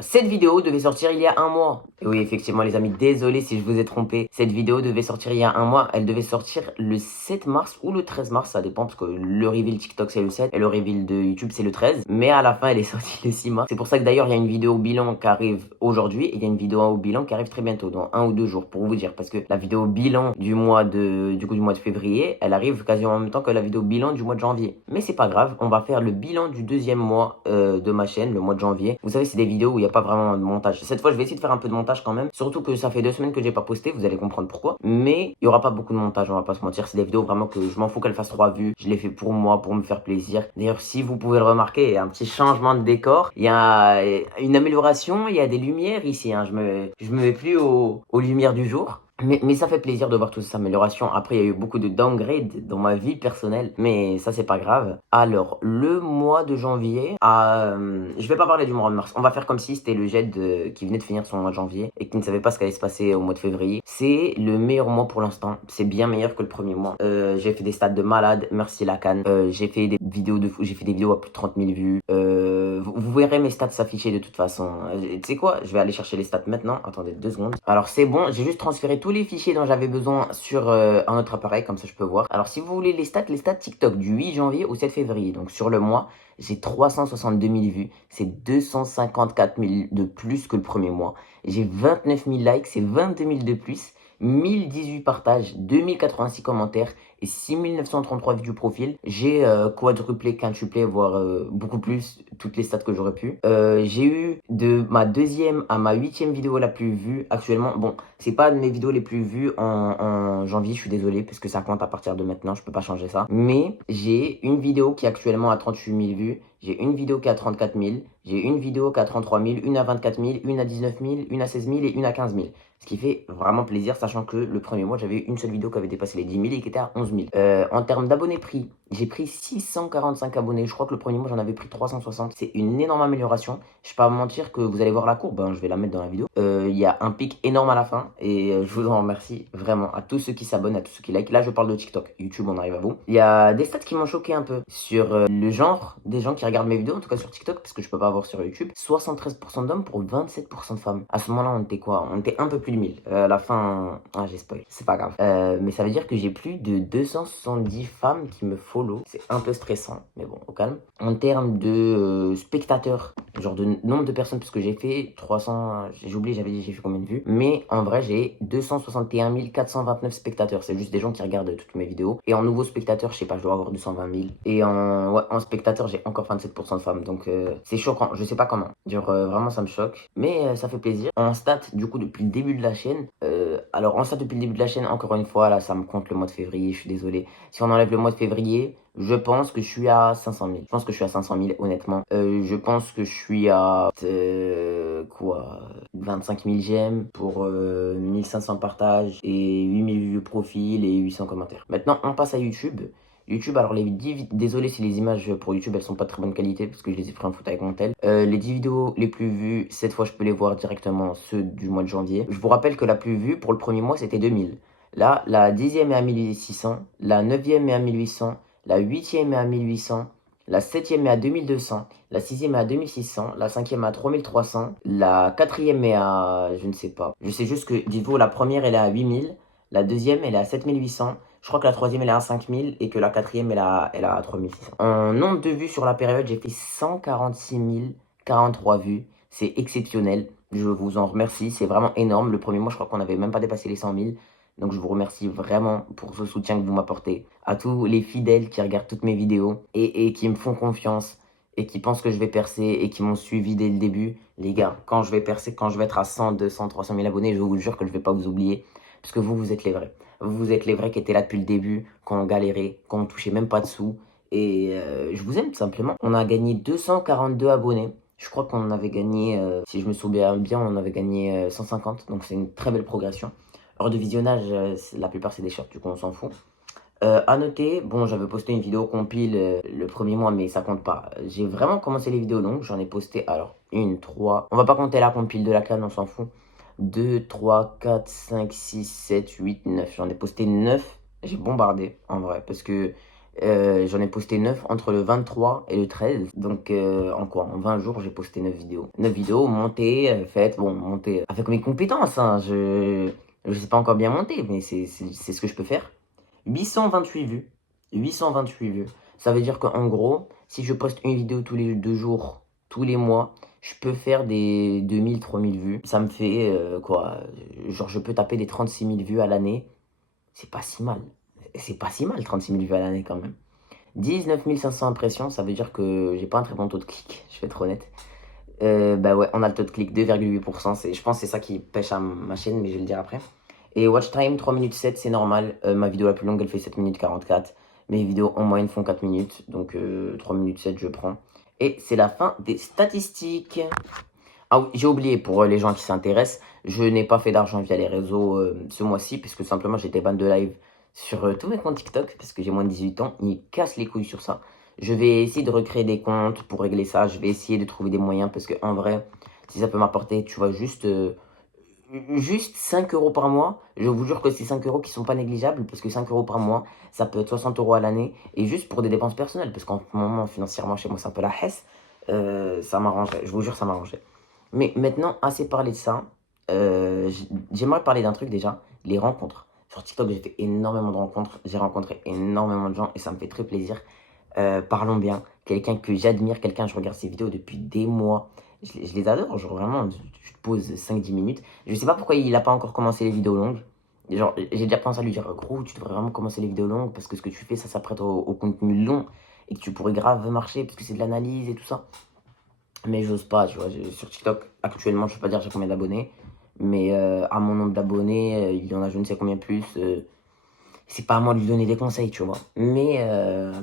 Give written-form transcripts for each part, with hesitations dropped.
Cette vidéo devait sortir il y a un mois. Et oui, effectivement, les amis, désolé si je vous ai trompé. Cette vidéo devait sortir il y a un mois. Elle devait sortir le 7 mars ou le 13 mars, ça dépend, parce que le reveal TikTok c'est le 7 et le reveal de YouTube c'est le 13. Mais à la fin, elle est sortie le 6 mars. C'est pour ça que d'ailleurs, il y a une vidéo bilan qui arrive aujourd'hui et il y a une vidéo au bilan qui arrive très bientôt, dans 1 ou 2 jours, pour vous dire. Parce que la vidéo bilan du mois de février, elle arrive quasiment en même temps que la vidéo bilan du mois de janvier. Mais c'est pas grave, on va faire le bilan du deuxième mois de ma chaîne, le mois de janvier. Vous savez, c'est des vidéos où il n'y a pas vraiment de montage. Cette fois, je vais essayer de faire un peu de montage quand même. Surtout que ça fait 2 semaines que j'ai pas posté, vous allez comprendre pourquoi. Mais il y aura pas beaucoup de montage, on va pas se mentir. C'est des vidéos vraiment que je m'en fous qu'elles fassent 3 vues. Je les fais pour moi, pour me faire plaisir. D'ailleurs, si vous pouvez le remarquer, il y a un petit changement de décor. Il y a une amélioration, il y a des lumières ici. Hein. Je me mets plus aux lumières du jour. Mais ça fait plaisir de voir toutes ces améliorations. Après, il y a eu beaucoup de downgrade dans ma vie personnelle, mais ça, c'est pas grave. Alors, le mois de janvier, je vais pas parler du mois de mars. On va faire comme si c'était le jet qui venait de finir son mois de janvier et qui ne savait pas ce qui allait se passer au mois de février. C'est le meilleur mois pour l'instant. C'est bien meilleur que le premier mois. J'ai fait des stats de malade. Merci la canne. J'ai fait des vidéos j'ai fait des vidéos à plus de 30 000 vues. Vous verrez mes stats s'afficher de toute façon. Tu sais quoi? Je vais aller chercher les stats maintenant. Attendez 2 secondes. Alors, c'est bon. J'ai juste transféré tous les fichiers dont j'avais besoin sur un autre appareil, comme ça je peux voir. Alors si vous voulez les stats TikTok du 8 janvier au 7 février, donc sur le mois, j'ai 362 000 vues, c'est 254 000 de plus que le premier mois. J'ai 29 000 likes, c'est 22 000 de plus. 1018 partages, 2086 commentaires et 6933 vues du profil. J'ai quadruplé, quintuplé, voire beaucoup plus toutes les stats que j'aurais pu. J'ai eu de ma 2e à ma 8e vidéo la plus vue actuellement. Bon, c'est pas de mes vidéos les plus vues en janvier, je suis désolé, parce que ça compte à partir de maintenant, je peux pas changer ça. Mais j'ai une vidéo qui est actuellement à 38 000 vues. J'ai une vidéo qui a 34 000, j'ai une vidéo qui a 33 000, une à 24 000, une à 19 000, une à 16 000 et une à 15 000. Ce qui fait vraiment plaisir, sachant que le premier mois, j'avais une seule vidéo qui avait dépassé les 10 000 et qui était à 11 000. En termes d'abonnés pris, j'ai pris 645 abonnés. Je crois que le premier mois, j'en avais pris 360. C'est une énorme amélioration. Je ne vais pas vous mentir que vous allez voir la courbe, hein, je vais la mettre dans la vidéo. Il y a un pic énorme à la fin et je vous en remercie vraiment à tous ceux qui s'abonnent, à tous ceux qui like. Là, je parle de TikTok. YouTube, on arrive à vous. Il y a des stats qui m'ont choqué un peu sur le genre des gens qui regardent mes vidéos, en tout cas sur TikTok, parce que je peux pas voir sur YouTube. 73% d'hommes pour 27% de femmes. À ce moment-là, on était quoi? On était un peu plus de 1000. À la fin, j'ai spoil. C'est pas grave. Mais ça veut dire que j'ai plus de 270 femmes qui me follow. C'est un peu stressant, mais bon, au calme. En termes de spectateurs, genre de nombre de personnes, parce que j'ai fait 300, j'ai oublié, j'avais dit j'ai fait combien de vues. Mais en vrai, j'ai 261 429 spectateurs. C'est juste des gens qui regardent toutes mes vidéos. Et en nouveaux spectateurs, je sais pas, je dois avoir 220 000. Et en spectateurs, j'ai encore 27% de femmes. Donc c'est choquant, je sais pas comment. Genre vraiment, ça me choque. Mais ça fait plaisir. En stats, du coup, depuis le début de la chaîne, alors en stats depuis le début de la chaîne, encore une fois, là, ça me compte le mois de février, je suis désolé. Si on enlève le mois de février, je pense que je suis à 500 000. Je pense que je suis à 500 000, honnêtement. Je pense que je suis à 25 000 j'aime pour 1500 partages et 8000 vues profil et 800 commentaires. Maintenant, on passe à YouTube. YouTube, alors désolé si les images pour YouTube elles sont pas de très bonne qualité parce que je les ai pris en photo avec mon tel. Les 10 vidéos les plus vues, cette fois je peux les voir directement, ceux du mois de janvier. Je vous rappelle que la plus vue pour le premier mois c'était 2000. Là, la 10e est à 1600, la 9e est à 1800, la 8e est à 1800, la 7e est à 2200, la 6e est à 2600, la 5e est à 3300, la 4e est à, je ne sais pas. Je sais juste que, dites-vous, la première elle est à 8000, la deuxième elle est à 7800, je crois que la troisième elle est à 5000 et que la quatrième elle est à 3600. En nombre de vues sur la période, j'ai fait 146 043 vues. C'est exceptionnel. Je vous en remercie. C'est vraiment énorme. Le premier mois, je crois qu'on n'avait même pas dépassé les 100 000. Donc je vous remercie vraiment pour ce soutien que vous m'apportez. À tous les fidèles qui regardent toutes mes vidéos et qui me font confiance et qui pensent que je vais percer et qui m'ont suivi dès le début. Les gars, quand je vais percer, quand je vais être à 100, 200, 300 000 abonnés, je vous jure que je ne vais pas vous oublier. Parce que vous êtes les vrais. Vous êtes les vrais qui étaient là depuis le début, quand on galérait, quand on touchait même pas de sous. Et je vous aime tout simplement. On a gagné 242 abonnés. Je crois qu'on avait gagné, si je me souviens bien, on avait gagné 150. Donc c'est une très belle progression. Heure de visionnage, la plupart c'est des shorts, du coup on s'en fout. À noter, bon j'avais posté une vidéo compile le premier mois mais ça compte pas. J'ai vraiment commencé les vidéos longues, j'en ai posté alors 1, 3, on va pas compter la compile de la canne, on s'en fout. 2, 3, 4, 5, 6, 7, 8, 9. J'en ai posté 9. J'ai bombardé en vrai parce que J'en ai posté 9 entre le 23 et le 13. Donc en quoi? En 20 jours, j'ai posté 9 vidéos. 9 vidéos montées, faites, bon, montées avec mes compétences, hein. Je sais pas encore bien monter, mais c'est ce que je peux faire. 828 vues. 828 vues. Ça veut dire qu'en gros, si je poste une vidéo tous les 2 jours, tous les mois, je peux faire des 2000, 3000 vues. Ça me fait quoi? Genre, je peux taper des 36 000 vues à l'année. C'est pas si mal. C'est pas si mal, 36 000 vues à l'année quand même. 19 500 impressions, ça veut dire que j'ai pas un très bon taux de clic, je vais être honnête. Bah ouais, on a le taux de clic 2,8%. Je pense que c'est ça qui pêche à ma chaîne, mais je vais le dire après. Et watch time 3 minutes 7, c'est normal. Ma vidéo la plus longue, elle fait 7 minutes 44. Mes vidéos en moyenne font 4 minutes. Donc 3 minutes 7, je prends. Et c'est la fin des statistiques. Ah oui, j'ai oublié pour les gens qui s'intéressent, je n'ai pas fait d'argent via les réseaux ce mois-ci, parce que simplement j'étais ban de live sur tous mes comptes TikTok, parce que j'ai moins de 18 ans, ils cassent les couilles sur ça. Je vais essayer de recréer des comptes pour régler ça, je vais essayer de trouver des moyens, parce que en vrai, si ça peut m'apporter, tu vois, juste 5 euros par mois, je vous jure que c'est 5 euros qui sont pas négligeables, parce que 5 euros par mois, ça peut être 60 euros à l'année, et juste pour des dépenses personnelles, parce qu'en ce moment, financièrement, chez moi, c'est un peu la hesse, ça m'arrangerait, je vous jure, ça m'arrangerait. Mais maintenant, assez parlé de ça, j'aimerais parler d'un truc déjà, les rencontres. Sur TikTok, j'ai fait énormément de rencontres, j'ai rencontré énormément de gens et ça me fait très plaisir. Parlons bien, quelqu'un que j'admire, quelqu'un, je regarde ses vidéos depuis des mois, je les adore, genre vraiment, je te pose 5 10 minutes. Je sais pas pourquoi il a pas encore commencé les vidéos longues. Genre, j'ai déjà pensé à lui dire, gros, tu devrais vraiment commencer les vidéos longues parce que ce que tu fais, ça s'apprête au contenu long et que tu pourrais grave marcher parce que c'est de l'analyse et tout ça. Mais j'ose pas, tu vois. Sur TikTok, actuellement, je peux pas dire j'ai combien d'abonnés. Mais à mon nombre d'abonnés, il y en a je ne sais combien plus. C'est pas à moi de lui donner des conseils, tu vois. Mais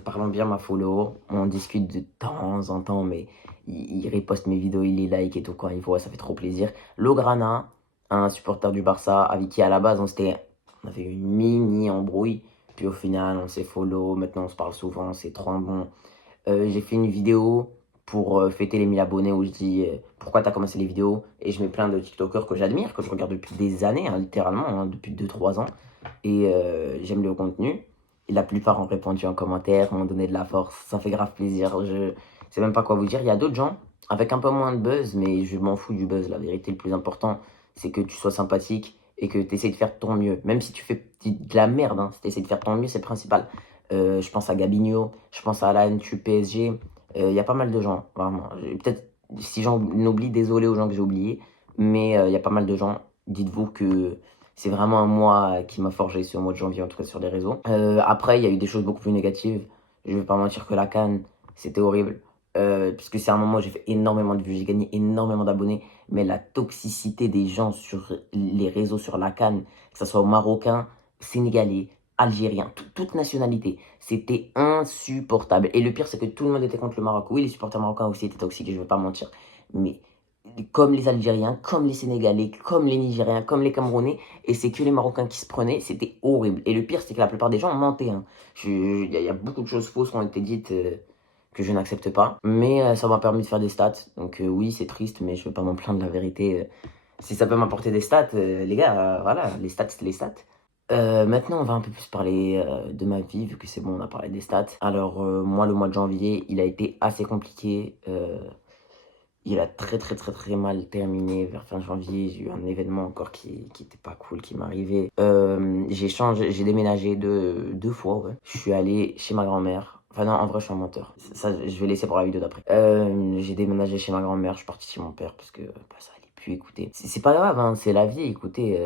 parlons bien, ma follow. On discute de temps en temps, mais il reposte mes vidéos, il les like et tout quand il voit, ça fait trop plaisir. Lograna, un supporter du Barça, avec qui à la base on avait une mini embrouille. Puis au final, on s'est follow. Maintenant, on se parle souvent, c'est trop bon. J'ai fait une vidéo pour fêter les 1000 abonnés où je dis pourquoi t'as commencé les vidéos et je mets plein de TikTokers que j'admire, que je regarde depuis des années, hein, littéralement, hein, depuis 2 3 ans. Et j'aime le contenu. Et la plupart ont répondu en commentaire, m'ont donné de la force. Ça fait grave plaisir. Je sais même pas quoi vous dire. Il y a d'autres gens avec un peu moins de buzz, mais je m'en fous du buzz. La vérité, le plus important, c'est que tu sois sympathique et que tu essaies de faire de ton mieux. Même si tu fais de la merde, hein, si tu essaies de faire de ton mieux, c'est le principal. Je pense à Gabinho, je pense à Alan tu PSG. Il y a pas mal de gens, vraiment. Peut-être si j'en oublie, désolé aux gens que j'ai oubliés, mais il y a pas mal de gens. Dites-vous que c'est vraiment un mois qui m'a forgé ce mois de janvier, en tout cas sur les réseaux. Après, il y a eu des choses beaucoup plus négatives. Je vais pas mentir que la CAN, c'était horrible. Puisque c'est un moment où j'ai fait énormément de vues, j'ai gagné énormément d'abonnés. Mais la toxicité des gens sur les réseaux, sur la CAN, que ce soit marocain, sénégalais, algérien, toute nationalité, c'était insupportable. Et le pire, c'est que tout le monde était contre le Maroc. Oui, les supporters marocains aussi étaient toxiques, je vais pas mentir. Mais comme les Algériens, comme les Sénégalais, comme les Nigériens, comme les Camerounais, et c'est que les Marocains qui se prenaient, c'était horrible. Et le pire, c'est que la plupart des gens mentaient, hein. Il y a beaucoup de choses fausses qui ont été dites que je n'accepte pas, mais ça m'a permis de faire des stats. Donc oui, c'est triste, mais je ne vais pas m'en plaindre, la vérité. Si ça peut m'apporter des stats, les gars, voilà, les stats, c'est les stats. Maintenant, on va un peu plus parler de ma vie, vu que c'est bon, on a parlé des stats. Alors, moi, le mois de janvier, il a été assez compliqué. Il a très très très très mal terminé vers fin janvier. J'ai eu un événement encore qui était pas cool qui m'est arrivé. J'ai déménagé deux fois, ouais. Je suis allé chez ma grand-mère. Enfin non, en vrai, je suis un menteur. Ça, je vais laisser pour la vidéo d'après. J'ai déménagé chez ma grand-mère, je suis parti chez mon père parce que bah, ça allait plus écouter. C'est pas grave, hein, c'est la vie, écoutez.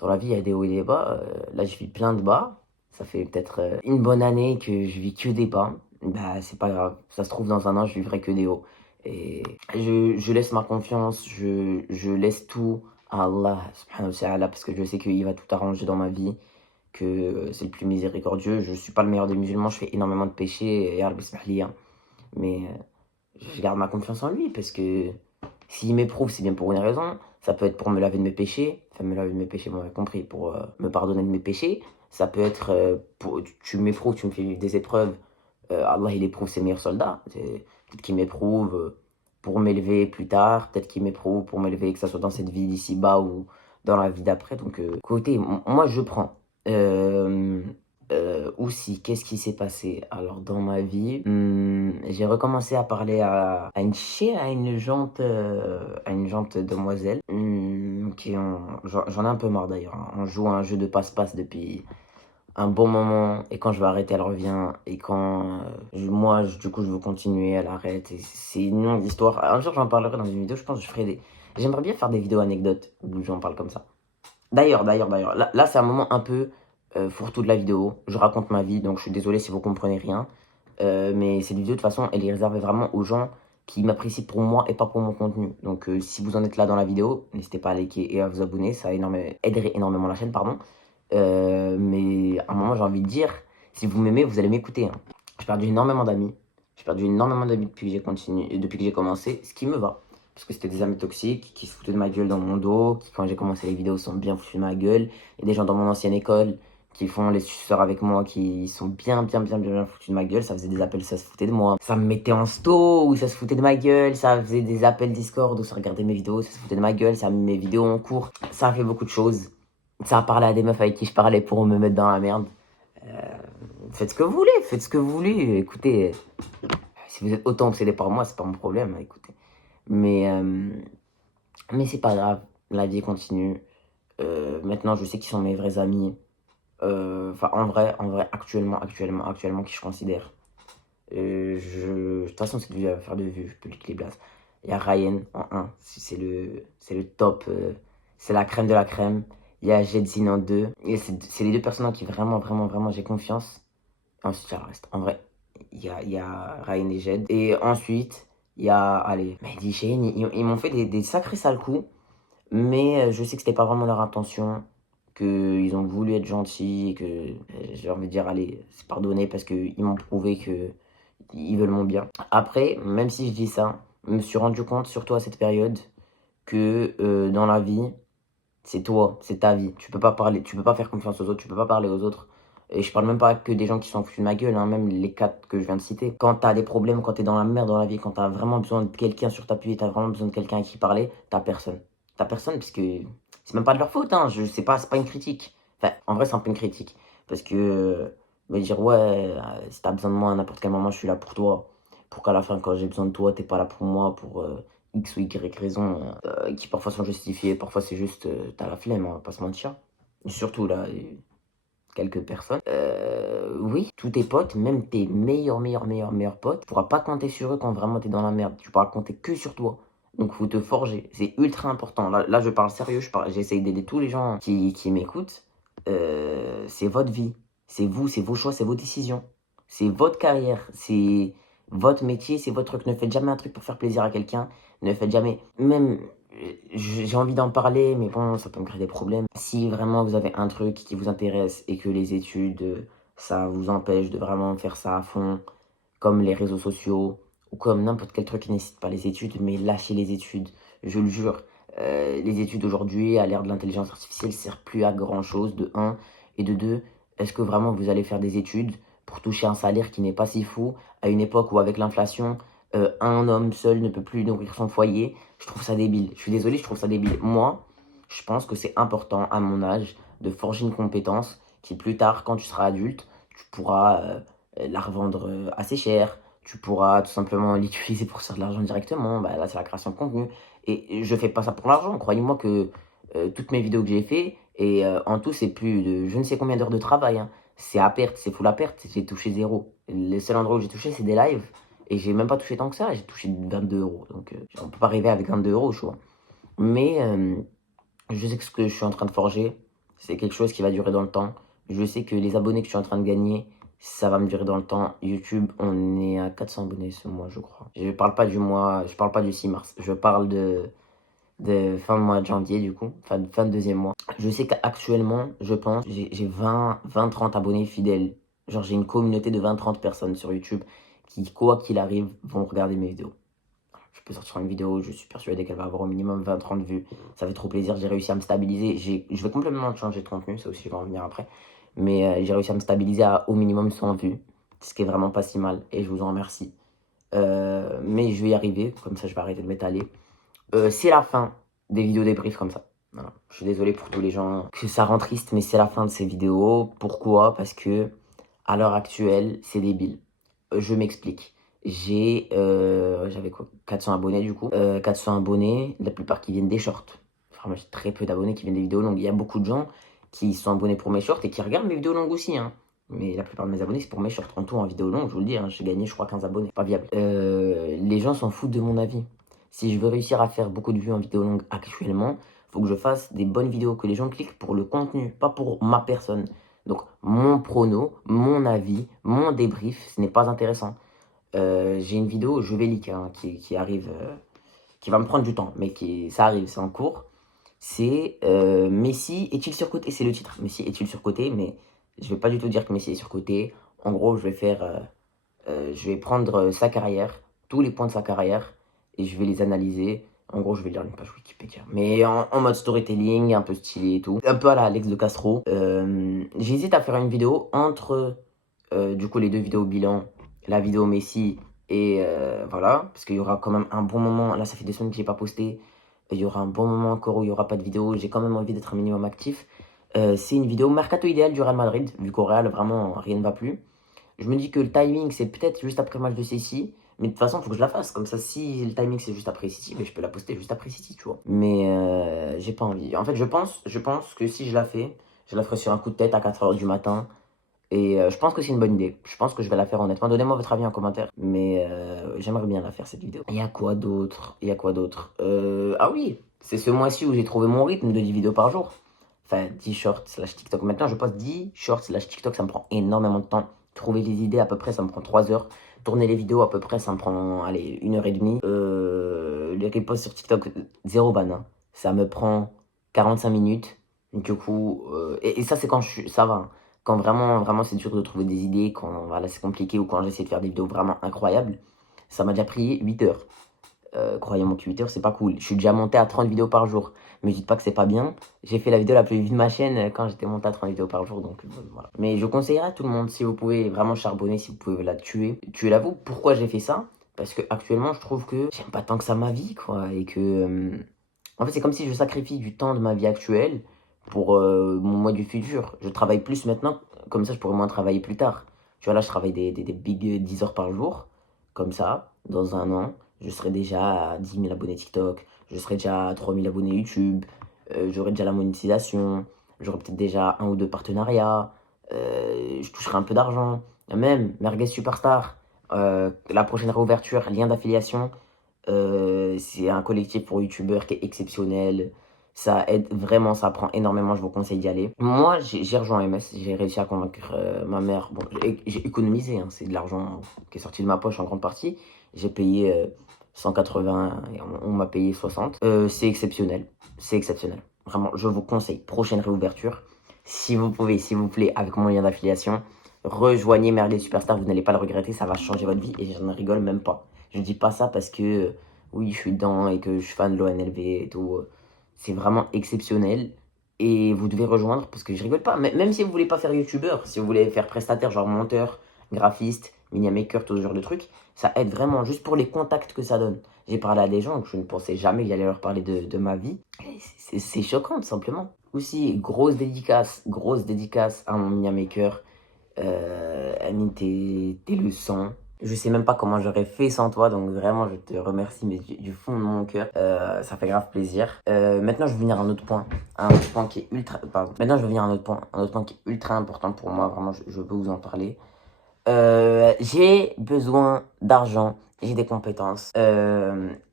Dans la vie, il y a des hauts et des bas. Là, je vis plein de bas. Ça fait peut-être une bonne année que je vis que des bas. Bah, c'est pas grave. Ça se trouve, dans un an, je vivrai que des hauts. Et je laisse ma confiance, je laisse tout à Allah, subhanahu wa ta'ala, parce que je sais qu'il va tout arranger dans ma vie, que c'est le plus miséricordieux. Je suis pas le meilleur des musulmans, je fais énormément de péchés, et Allah bismillah, hein. Mais je garde ma confiance en lui, parce que s'il m'éprouve, c'est bien pour une raison. Ça peut être pour me laver de mes péchés, enfin me laver de mes péchés, vous m'avez compris, pour me pardonner de mes péchés. Ça peut être, tu m'éprouves, tu me fais vivre des épreuves. Allah, il éprouve ses meilleurs soldats. Peut-être qu'il m'éprouve pour m'élever plus tard, peut-être qu'il m'éprouve pour m'élever, que ce soit dans cette vie d'ici-bas ou dans la vie d'après. Donc, écoutez, moi, je prends. Euh, Aussi, qu'est-ce qui s'est passé? Alors, dans ma vie, j'ai recommencé à parler à une jante demoiselle, j'en ai un peu marre d'ailleurs, hein. On joue à un jeu de passe-passe depuis un bon moment, et quand je vais arrêter, elle revient, et quand du coup, je veux continuer, elle arrête, et c'est une longue histoire. Un jour, j'en parlerai dans une vidéo, je pense que j'aimerais bien faire des vidéos anecdotes où j'en parle comme ça. D'ailleurs, là c'est un moment un peu fourre-tout de la vidéo. Je raconte ma vie, donc je suis désolé si vous comprenez rien. Mais cette vidéo, de toute façon, elle est réservée vraiment aux gens qui m'apprécient pour moi et pas pour mon contenu. Donc si vous en êtes là dans la vidéo, n'hésitez pas à liker et à vous abonner, ça aiderait énormément la chaîne, pardon. Mais à un moment, j'ai envie de dire, si vous m'aimez, vous allez m'écouter, hein. J'ai perdu énormément d'amis. J'ai perdu énormément d'amis depuis que j'ai commencé, ce qui me va. Parce que c'était des amis toxiques qui se foutaient de ma gueule dans mon dos, qui, quand j'ai commencé les vidéos, sont bien foutus de ma gueule. Il y a des gens dans mon ancienne école qui font les suceurs avec moi, qui sont bien foutus de ma gueule. Ça faisait des appels, ça se foutait de moi. Ça me mettait en sto, ou ça se foutait de ma gueule. Ça faisait des appels Discord, où ça regardait mes vidéos, ça se foutait de ma gueule. Ça met mes vidéos en cours. Ça a fait beaucoup de choses. Ça a parlé à des meufs avec qui je parlais pour me mettre dans la merde. Faites ce que vous voulez, faites ce que vous voulez. Écoutez, si vous êtes autant obsédé par moi, c'est pas mon problème, écoutez. Mais, euh, mais c'est pas grave, la vie continue. Maintenant, je sais qui sont mes vrais amis. Enfin, en vrai, actuellement, qui je considère. De toute façon, cette vidéo va faire de vues, je peux le clip là. Il y a Ryan en 1, c'est le top, c'est la crème de la crème. Il y a Jedzine en 2. Et c'est les deux personnes en qui vraiment j'ai confiance. Ensuite, ça reste. En vrai, il y a Ryan et Jed. Et ensuite, il y a, allez, Mehdi Shane. Ils m'ont fait des sacrés sales coups. Mais je sais que c'était pas vraiment leur intention. Qu'ils ont voulu être gentils. Et que j'ai envie de dire, allez, c'est pardonné parce qu'ils m'ont prouvé que ils veulent mon bien. Après, même si je dis ça, je me suis rendu compte, surtout à cette période, que dans la vie, c'est toi, c'est ta vie. Tu peux pas parler, tu peux pas faire confiance aux autres, tu peux pas parler aux autres. Et je parle même pas que des gens qui sont foutus de ma gueule, hein, même les quatre que je viens de citer. Quand t'as des problèmes, quand t'es dans la merde dans la vie, quand t'as vraiment besoin de quelqu'un sur ta t'as vraiment besoin de quelqu'un à qui parler, t'as personne. T'as personne parce que c'est même pas de leur faute, hein. Je sais pas, c'est pas une critique. Enfin, en vrai, c'est un peu une critique. Parce que me dire, ouais, si t'as besoin de moi à n'importe quel moment, je suis là pour toi. Pour qu'à la fin, quand j'ai besoin de toi, t'es pas là pour moi, pour X ou Y raison, qui parfois sont justifiées, parfois c'est juste, t'as la flemme, on va pas se mentir. Surtout là, quelques personnes. Oui, tous tes potes, même tes meilleurs potes, tu pourras pas compter sur eux quand vraiment t'es dans la merde. Tu pourras compter que sur toi. Donc faut te forger, c'est ultra important. Là je parle sérieux, j'essaye d'aider tous les gens qui m'écoutent. C'est votre vie, c'est vous, c'est vos choix, c'est vos décisions. C'est votre carrière, c'est votre métier, c'est votre truc. Ne faites jamais un truc pour faire plaisir à quelqu'un. Ne faites jamais, même, j'ai envie d'en parler, mais bon, ça peut me créer des problèmes. Si vraiment vous avez un truc qui vous intéresse et que les études, ça vous empêche de vraiment faire ça à fond, comme les réseaux sociaux, ou comme n'importe quel truc qui nécessite pas les études, mais lâchez les études, je le jure. Les études aujourd'hui, à l'ère de l'intelligence artificielle, servent plus à grand chose, de un. Et de deux, est-ce que vraiment vous allez faire des études pour toucher un salaire qui n'est pas si fou, à une époque où avec l'inflation, un homme seul ne peut plus nourrir son foyer? Je trouve ça débile. Je suis désolé, je trouve ça débile. Moi, je pense que c'est important, à mon âge, de forger une compétence qui, plus tard, quand tu seras adulte, tu pourras la revendre assez cher. Tu pourras tout simplement l'utiliser pour faire de l'argent directement. Bah, là, c'est la création de contenu. Et je fais pas ça pour l'argent. Croyez-moi que toutes mes vidéos que j'ai fait, et en tout, c'est plus de je ne sais combien d'heures de travail, hein. C'est à perte, c'est full à perte. J'ai touché zéro. Le seul endroit où j'ai touché, c'est des lives. Et j'ai même pas touché tant que ça. J'ai touché 22 euros. Donc, on peut pas arriver avec 22 euros, je vois. Mais je sais que ce que je suis en train de forger, c'est quelque chose qui va durer dans le temps. Je sais que les abonnés que je suis en train de gagner, ça va me durer dans le temps. YouTube, on est à 400 abonnés ce mois, je crois. Je parle pas du mois, je parle pas du 6 mars. Je parle de fin de mois de janvier, du coup. Fin de deuxième mois. Je sais qu'actuellement, je pense, j'ai 30 abonnés fidèles. Genre, j'ai une communauté de 20-30 personnes sur YouTube qui, quoi qu'il arrive, vont regarder mes vidéos. Je peux sortir une vidéo, je suis persuadé qu'elle va avoir au minimum 20-30 vues. Ça fait trop plaisir, j'ai réussi à me stabiliser. Je vais complètement changer de contenu, ça aussi je vais en revenir après. Mais j'ai réussi à me stabiliser à au minimum 100 vues, ce qui est vraiment pas si mal, et je vous en remercie. Mais je vais y arriver, comme ça je vais arrêter de m'étaler. C'est la fin des vidéos débrief comme ça. Voilà. Je suis désolé pour tous les gens que ça rend triste, mais c'est la fin de ces vidéos. Pourquoi? Parce que À l'heure actuelle, c'est débile. Je m'explique. J'avais quoi, 400 abonnés du coup. 400 abonnés, la plupart qui viennent des shorts. Enfin, moi, j'ai très peu d'abonnés qui viennent des vidéos longues. Il y a beaucoup de gens qui sont abonnés pour mes shorts et qui regardent mes vidéos longues aussi, hein. Mais la plupart de mes abonnés, c'est pour mes shorts. En tout, en vidéo longue, je vous le dis, hein, j'ai gagné, je crois, 15 abonnés. Pas viable. Les gens s'en foutent de mon avis. Si je veux réussir à faire beaucoup de vues en vidéo longue actuellement, faut que je fasse des bonnes vidéos, que les gens cliquent pour le contenu, pas pour ma personne. Donc, mon prono, mon avis, mon débrief, ce n'est pas intéressant. J'ai une vidéo, je vais leak, hein, qui arrive, qui va me prendre du temps, mais ça arrive, c'est en cours. C'est Messi est-il surcoté? C'est le titre. Messi est-il surcoté? Mais je vais pas du tout dire que Messi est surcoté. En gros, je vais prendre sa carrière, tous les points de sa carrière, et je vais les analyser. En gros, je vais lire une page Wikipédia. Mais en mode storytelling, un peu stylé et tout. Un peu à la Alex de Castro. J'hésite à faire une vidéo entre, du coup, les deux vidéos bilan. La vidéo Messi et voilà. Parce qu'il y aura quand même un bon moment. Là, ça fait des semaines que j'ai pas posté. Il y aura un bon moment encore où il n'y aura pas de vidéo. J'ai quand même envie d'être un minimum actif. C'est une vidéo mercato idéal du Real Madrid. Vu qu'au Real, vraiment, rien ne va plus. Je me dis que le timing, c'est peut-être juste après le match de City. Mais de toute façon, il faut que je la fasse. Comme ça, si le timing, c'est juste après City, ben, je peux la poster juste après City, tu vois. Mais j'ai pas envie. En fait, je pense que si je la fais, je la ferai sur un coup de tête à 4h du matin. Et je pense que c'est une bonne idée. Je pense que je vais la faire honnêtement. Donnez-moi votre avis en commentaire. Mais j'aimerais bien la faire, cette vidéo. Il y a quoi d'autre? Il y a quoi d'autre? Ah oui, c'est ce mois-ci où j'ai trouvé mon rythme de 10 vidéos par jour. Enfin, 10 shorts slash TikTok. Maintenant, je poste 10 shorts slash TikTok. Ça me prend énormément de temps. Trouver les idées, à peu près, ça me prend 3 heures. Tourner les vidéos, à peu près, ça me prend, allez, 1h30. Les reposts sur TikTok, zéro ban, hein. Ça me prend 45 minutes. Du coup, et ça, c'est quand ça va, hein. Quand vraiment, vraiment c'est dur de trouver des idées, quand voilà, c'est compliqué ou quand j'essaie de faire des vidéos vraiment incroyables, ça m'a déjà pris 8 heures. Croyez-moi que 8 heures, c'est pas cool. Je suis déjà monté à 30 vidéos par jour. Mais dites pas que c'est pas bien. J'ai fait la vidéo la plus vue de ma chaîne quand j'étais monté à 30 vidéos par jour. Donc voilà. Mais je conseillerais à tout le monde, si vous pouvez vraiment charbonner, si vous pouvez la tuer, tuez-la vous. Pourquoi j'ai fait ça? Parce que actuellement, je trouve que j'aime pas tant que ça ma vie, quoi. Et que. En fait, c'est comme si je sacrifie du temps de ma vie actuelle pour mon mois du futur. Je travaille plus maintenant, comme ça je pourrais moins travailler plus tard. Tu vois, là, je travaille des big 10 heures par jour. Comme ça, dans un an, je serai déjà à 10 000 abonnés TikTok, je serai déjà à 3 000 abonnés YouTube, j'aurai déjà la monétisation, j'aurai peut-être déjà un ou deux partenariats, je toucherai un peu d'argent. Même Merguez Superstar, la prochaine réouverture, lien d'affiliation. C'est un collectif pour youtubeurs qui est exceptionnel. Ça aide vraiment, ça apprend énormément, je vous conseille d'y aller. Moi, j'ai rejoint MS, j'ai réussi à convaincre ma mère. Bon, j'ai économisé, hein, c'est de l'argent qui est sorti de ma poche en grande partie. J'ai payé 180 et on m'a payé 60. C'est exceptionnel, c'est exceptionnel. Vraiment, je vous conseille, prochaine réouverture. Si vous pouvez, s'il vous plaît, avec mon lien d'affiliation, rejoignez Merguez Superstar, vous n'allez pas le regretter, ça va changer votre vie et je ne rigole même pas. Je dis pas ça parce que oui, je suis dedans et que je suis fan de l'ONLV et tout. C'est vraiment exceptionnel. Et vous devez rejoindre parce que je rigole pas. Même si vous voulez pas faire youtubeur, si vous voulez faire prestataire, genre monteur, graphiste, miniamaker, tout ce genre de trucs, ça aide vraiment juste pour les contacts que ça donne. J'ai parlé à des gens que je ne pensais jamais que j'allais leur parler de ma vie. C'est choquant, tout simplement. Aussi, grosse dédicace à mon miniamaker. Amine, t'es le sang. Je sais même pas comment j'aurais fait sans toi, donc vraiment je te remercie mais du fond de mon cœur. Ça fait grave plaisir. Maintenant je vais venir à un autre point. Un autre point qui est ultra. Pardon. Maintenant je vais venir à un autre point qui est ultra important pour moi. Vraiment, je veux vous en parler. J'ai besoin d'argent, j'ai des compétences.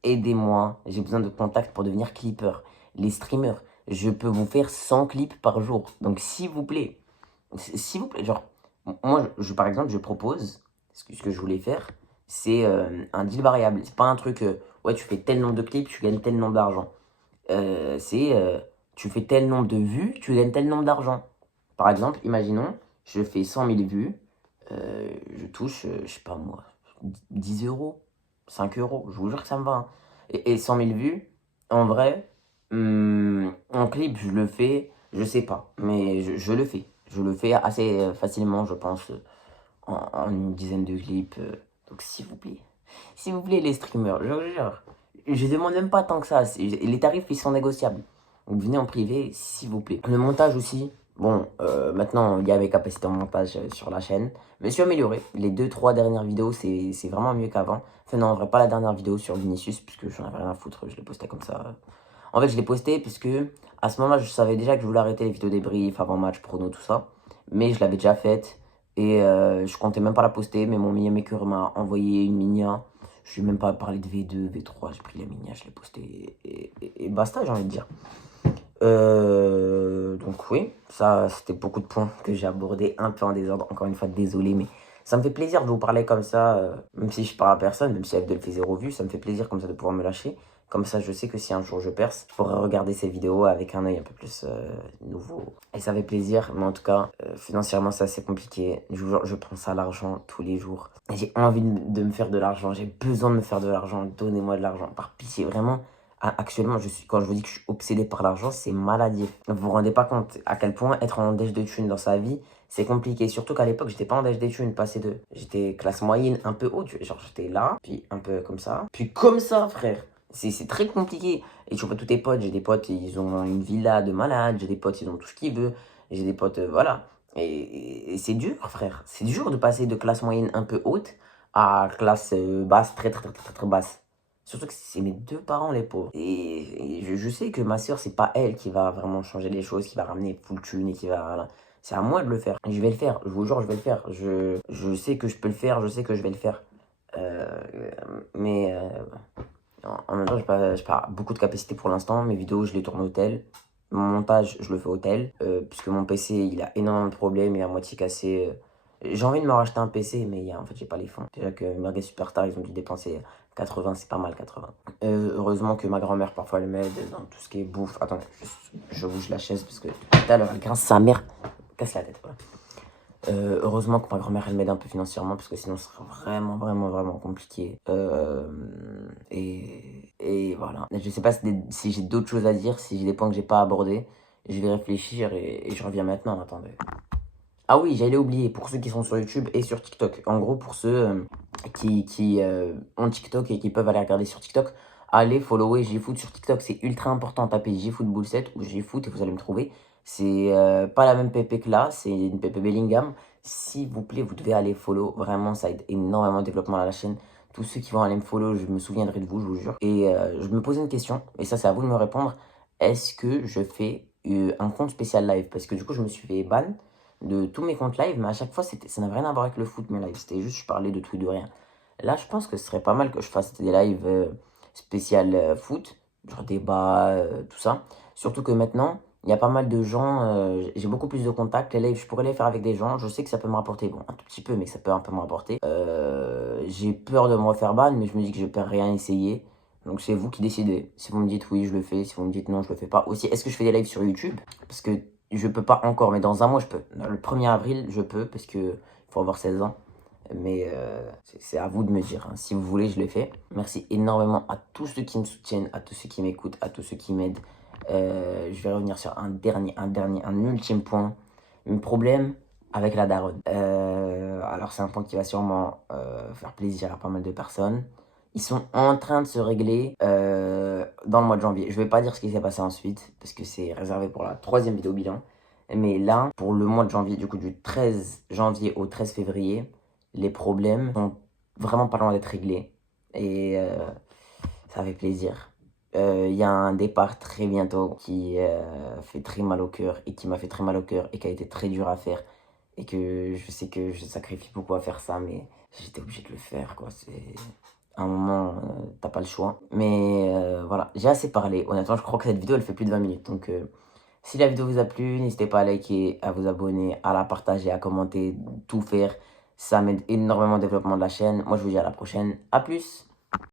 Aidez-moi, j'ai besoin de contacts pour devenir clipper. Les streamers, je peux vous faire 100 clips par jour. Donc s'il vous plaît, genre, moi, par exemple, je propose, ce que je voulais faire, c'est un deal variable. C'est pas un truc, ouais, tu fais tel nombre de clips, tu gagnes tel nombre d'argent. Tu fais tel nombre de vues, tu gagnes tel nombre d'argent. Par exemple, imaginons, je fais 100 000 vues, je touche, je sais pas moi, 10 euros, 5 euros, je vous jure que ça me va, hein. Et 100 000 vues, en vrai, en clip, je le fais, je sais pas, mais je le fais. Je le fais assez facilement, je pense, en une dizaine de clips. Donc s'il vous plaît les streamers, je vous jure, je demande même pas tant que ça. Les tarifs, ils sont négociables. Donc venez en privé, s'il vous plaît. Le montage aussi, Bon, maintenant, il y a mes capacités en montage sur la chaîne. Je me suis amélioré. Les 2-3 dernières vidéos, c'est vraiment mieux qu'avant. Enfin, non, en vrai, pas la dernière vidéo sur Vinicius, puisque j'en avais rien à foutre. Je l'ai posté comme ça. En fait, je l'ai posté puisque à ce moment-là, je savais déjà que je voulais arrêter les vidéos débrief, avant-match, prono, tout ça. Mais je l'avais déjà faite. Et je comptais même pas la poster. Mais mon meilleur maker m'a envoyé une minia. Je n'ai même pas parlé de V2, V3. J'ai pris la minia, je l'ai postée. Et basta, j'ai envie de dire. Donc oui, ça c'était beaucoup de points que j'ai abordés un peu en désordre. Encore une fois, désolé, mais ça me fait plaisir de vous parler comme ça, même si je parle à personne, même si FDL fait 0 vues, ça me fait plaisir comme ça de pouvoir me lâcher. Comme ça, je sais que si un jour je perce, je pourrai regarder ces vidéos avec un œil un peu plus nouveau. Et ça fait plaisir, mais en tout cas, financièrement, c'est assez compliqué. Je vous jure, je pense à l'argent tous les jours. J'ai envie de me faire de l'argent, j'ai besoin de me faire de l'argent. Donnez-moi de l'argent, par pitié, vraiment. Actuellement, quand je vous dis que je suis obsédé par l'argent, c'est maladif. Vous vous rendez pas compte à quel point être en dèche de thunes dans sa vie, c'est compliqué. Surtout qu'à l'époque, j'étais pas en dèche de thunes, passé de. J'étais classe moyenne un peu haute, genre j'étais là, puis un peu comme ça, puis comme ça, frère. C'est très compliqué. Et tu vois tous tes potes, j'ai des potes, ils ont une villa de malade, j'ai des potes, ils ont tout ce qu'ils veulent, j'ai des potes, voilà. Et c'est dur, frère. C'est dur de passer de classe moyenne un peu haute à classe basse, très très très très très basse. Surtout que c'est mes deux parents, les pauvres. Et je sais que ma soeur, c'est pas elle qui va vraiment changer les choses, qui va ramener full thune et qui va. Voilà. C'est à moi de le faire. Et je vais le faire. Je vous jure, je vais le faire. Je sais que je peux le faire. Je sais que je vais le faire. Euh, mais en même temps, j'ai pas beaucoup de capacité pour l'instant. Mes vidéos, je les tourne au tel. Mon montage, je le fais au tel. Puisque mon PC, il a énormément de problèmes. Il est à moitié cassé. J'ai envie de me racheter un PC, mais en fait, j'ai pas les fonds. Déjà que Merguez Superstar, ils ont dû dépenser 80, c'est pas mal 80. Heureusement que ma grand-mère, parfois, elle m'aide dans tout ce qui est bouffe. Attendez, je bouge la chaise parce que tout à l'heure, elle grince sa mère. Casse la tête, voilà. Heureusement que ma grand-mère, elle m'aide un peu financièrement parce que sinon, ce serait vraiment, vraiment, vraiment compliqué. Et voilà. Je sais pas si j'ai d'autres choses à dire, si j'ai des points que j'ai pas abordés. Je vais réfléchir et je reviens maintenant. Attendez. Ah oui, j'allais oublier, pour ceux qui sont sur YouTube et sur TikTok. En gros, pour ceux qui ont TikTok et qui peuvent aller regarder sur TikTok, allez follower JFoot sur TikTok. C'est ultra important. Tapez JFoot Bullset ou JFoot et vous allez me trouver. C'est pas la même PP que là, c'est une PP Bellingham. S'il vous plaît, vous devez aller follow. Vraiment, ça aide énormément au développement de la chaîne. Tous ceux qui vont aller me follow, je me souviendrai de vous, je vous jure. Et je me posais une question, et ça, c'est à vous de me répondre. Est-ce que je fais un compte spécial live? Parce que du coup, je me suis fait ban de tous mes comptes live, mais à chaque fois, ça n'avait rien à voir avec le foot, mes lives. C'était juste, je parlais de tout et de rien. Là, je pense que ce serait pas mal que je fasse des lives spécial foot, genre débat, tout ça. Surtout que maintenant, il y a pas mal de gens, j'ai beaucoup plus de contacts. Les lives, je pourrais les faire avec des gens. Je sais que ça peut me rapporter, bon, un tout petit peu, mais ça peut un peu me rapporter. J'ai peur de me refaire ban, mais je me dis que je perds rien à essayer. Donc c'est vous qui décidez. Si vous me dites oui, je le fais. Si vous me dites non, je le fais pas. Aussi, est-ce que je fais des lives sur YouTube? Parce que je peux pas encore, mais dans un mois, je peux. Le 1er avril, je peux, parce que il faut avoir 16 ans. Mais c'est à vous de me dire. Hein. Si vous voulez, je le fais. Merci énormément à tous ceux qui me soutiennent, à tous ceux qui m'écoutent, à tous ceux qui m'aident. Je vais revenir sur un ultime point. Un problème avec la daronne. Alors, c'est un point qui va sûrement faire plaisir à pas mal de personnes. Ils sont en train de se régler dans le mois de janvier. Je vais pas dire ce qui s'est passé ensuite, parce que c'est réservé pour la 3e vidéo bilan. Mais là, pour le mois de janvier, du coup du 13 janvier au 13 février, les problèmes sont vraiment pas loin d'être réglés. Et ça fait plaisir. Il y a un départ très bientôt qui fait très mal au cœur et qui m'a fait très mal au cœur et qui a été très dur à faire. Et que je sais que je sacrifie beaucoup à faire ça, mais j'étais obligé de le faire, quoi. C'est à un moment, t'as pas le choix. Mais voilà, j'ai assez parlé. Honnêtement, je crois que cette vidéo, elle fait plus de 20 minutes. Donc, si la vidéo vous a plu, n'hésitez pas à liker, à vous abonner, à la partager, à commenter, tout faire. Ça m'aide énormément au développement de la chaîne. Moi, je vous dis à la prochaine. À plus!